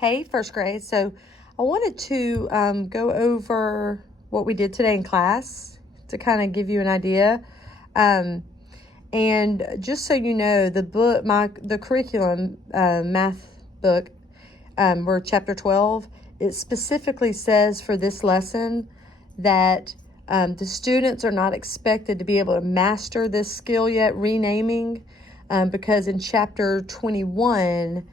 Hey, first grade. So I wanted to go over what we did today in class to kind of give you an idea. And just so you know, the curriculum math book, we're chapter 12, it specifically says for this lesson that the students are not expected to be able to master this skill yet, renaming, because in chapter 21,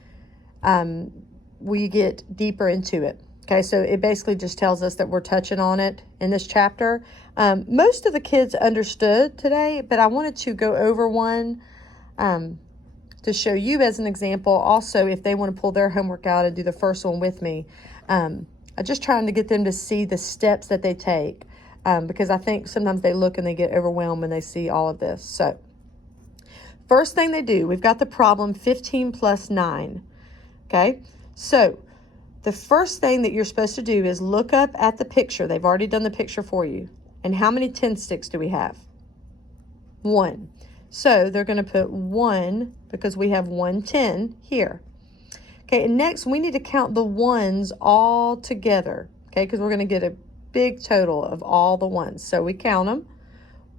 we get deeper into it. Okay, so it basically just tells us that we're touching on it in this chapter. Most of the kids understood today, but I wanted to go over one to show you as an example. Also, if they want to pull their homework out and do the first one with me, I'm just trying to get them to see the steps that they take, because I think sometimes they look and they get overwhelmed when they see all of this. So first thing they do, we've got the problem 15 plus 9. Okay, so the first thing that you're supposed to do is look up at the picture. They've already done the picture for you. And how many 10 sticks do we have? 1. So they're going to put 1 because we have 1 10 here. Okay, and next we need to count the ones all together. Okay, because we're going to get a big total of all the ones. So we count them.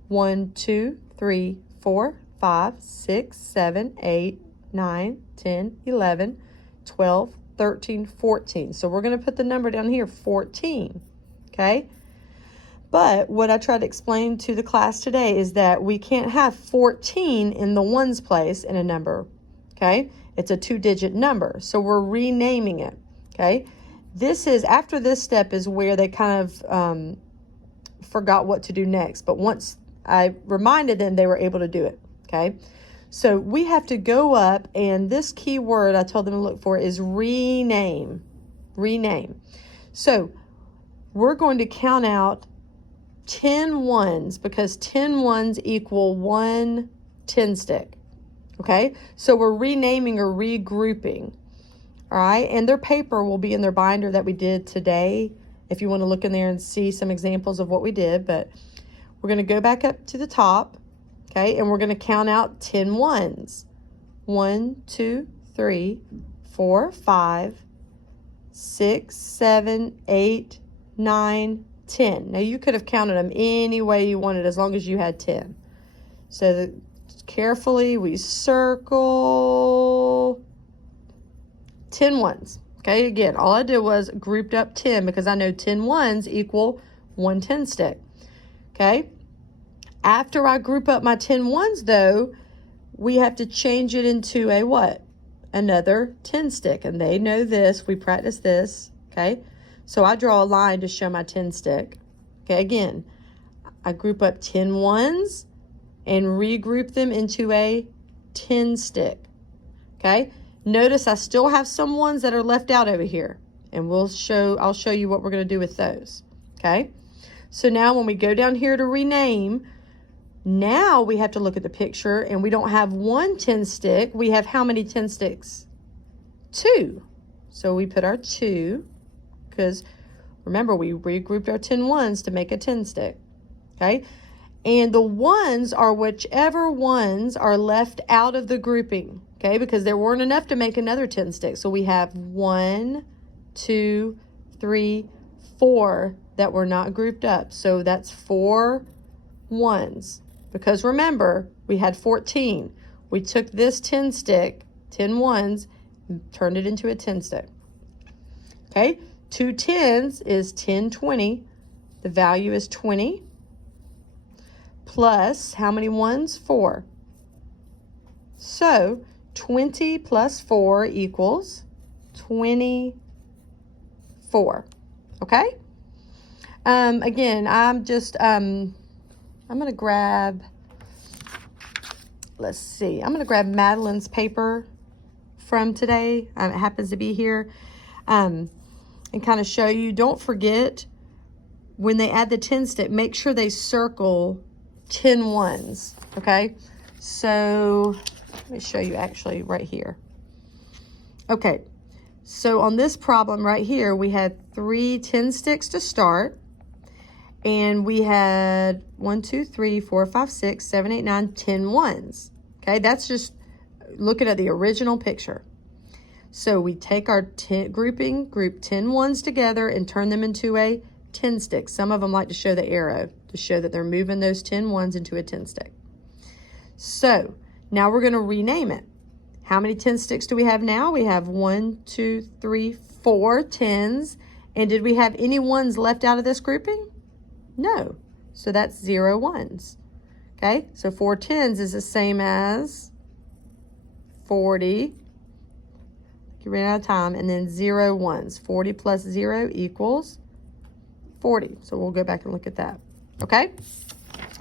1, 2, 3, 4, 5, 6, 7, 8, 9, 10, 11, 12, 13, 14. So we're going to put the number down here, 14. Okay? But what I tried to explain to the class today is that we can't have 14 in the ones place in a number. Okay? It's a 2-digit number. So we're renaming it. Okay? After this step is where they kind of forgot what to do next. But once I reminded them, they were able to do it. Okay? So we have to go up, and this key word I told them to look for is rename. Rename. So we're going to count out 10 ones because 10 ones equal 1 10 stick. Okay? So we're renaming or regrouping. All right? And their paper will be in their binder that we did today if you want to look in there and see some examples of what we did. But we're going to go back up to the top. Okay, and we're going to count out 10 ones. 1, 2, 3, 4, 5, 6, 7, 8, 9, 10. Now you could have counted them any way you wanted as long as you had 10. So carefully we circle 10 ones. Okay, again, all I did was grouped up 10 because I know 10 ones equal 1 10 stick. Okay. After I group up my 10 ones, though, we have to change it into a what? Another 10 stick. And they know this. We practice this. Okay. So I draw a line to show my 10 stick. Okay. Again, I group up 10 ones and regroup them into a 10 stick. Okay. Notice I still have some ones that are left out over here. And I'll show you what we're going to do with those. Okay. So now when we go down here to rename, now we have to look at the picture, and we don't have 1 10 stick. We have how many 10 sticks? 2. So we put our 2, because remember, we regrouped our 10 ones to make a 10 stick. Okay? And the ones are whichever ones are left out of the grouping. Okay? Because there weren't enough to make another 10 stick. So we have 1, 2, 3, 4 that were not grouped up. So that's 4 ones. Because remember, we had 14. We took this 10 stick, 10 ones, and turned it into a 10 stick. Okay, 2 10s is 10, 20. The value is 20. Plus, how many ones? 4. So, 20 plus 4 equals 24. Okay? Again, I'm going to grab, let's see, I'm going to grab Madeline's paper from today. It happens to be here, and kind of show you. Don't forget, when they add the 10 stick, make sure they circle 10 ones, okay? So let me show you actually right here. Okay, so on this problem right here, we had 3 10 sticks to start. And we had 1, 2, 3, 4, 5, 6, 7, 8, 9, 10 ones. Okay, that's just looking at the original picture. So we take our group 10 ones together and turn them into a 10 stick. Some of them like to show the arrow to show that they're moving those 10 ones into a 10 stick. So now we're going to rename it. How many 10 sticks do we have now? We have 1, 2, 3, 4 10s. And did we have any ones left out of this grouping? No. So that's 0 ones. Okay, so 4 10s is the same as 40. You ran out of time. And then 0 ones. 40 plus 0 equals 40. So we'll go back and look at that. Okay,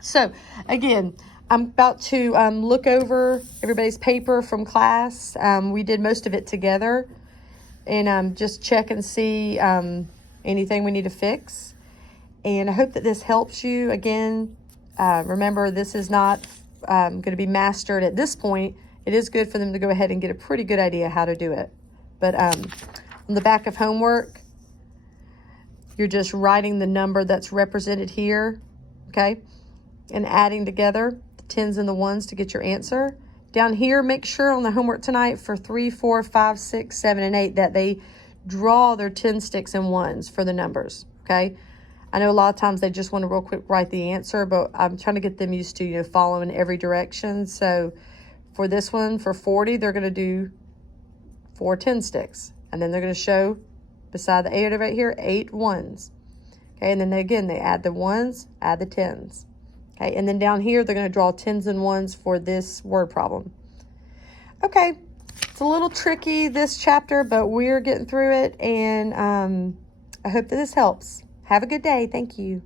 so again, I'm about to look over everybody's paper from class. We did most of it together, and just check and see anything we need to fix. And I hope that this helps you. Again, remember, this is not going to be mastered at this point. It is good for them to go ahead and get a pretty good idea how to do it. But on the back of homework, you're just writing the number that's represented here, okay, and adding together the 10s and the 1s to get your answer. Down here, make sure on the homework tonight for 3, 4, 5, 6, 7, and 8 that they draw their 10 sticks and 1s for the numbers, okay? I know a lot of times they just want to real quick write the answer, but I'm trying to get them used to, following every direction. So for this one, for 40, they're going to do 4 10 sticks. And then they're going to show, beside the 8 right here, 8 1s. Okay, and then they add the 1s, add the 10s. Okay, and then down here, they're going to draw 10s and 1s for this word problem. Okay, it's a little tricky, this chapter, but we're getting through it, and I hope that this helps. Have a good day. Thank you.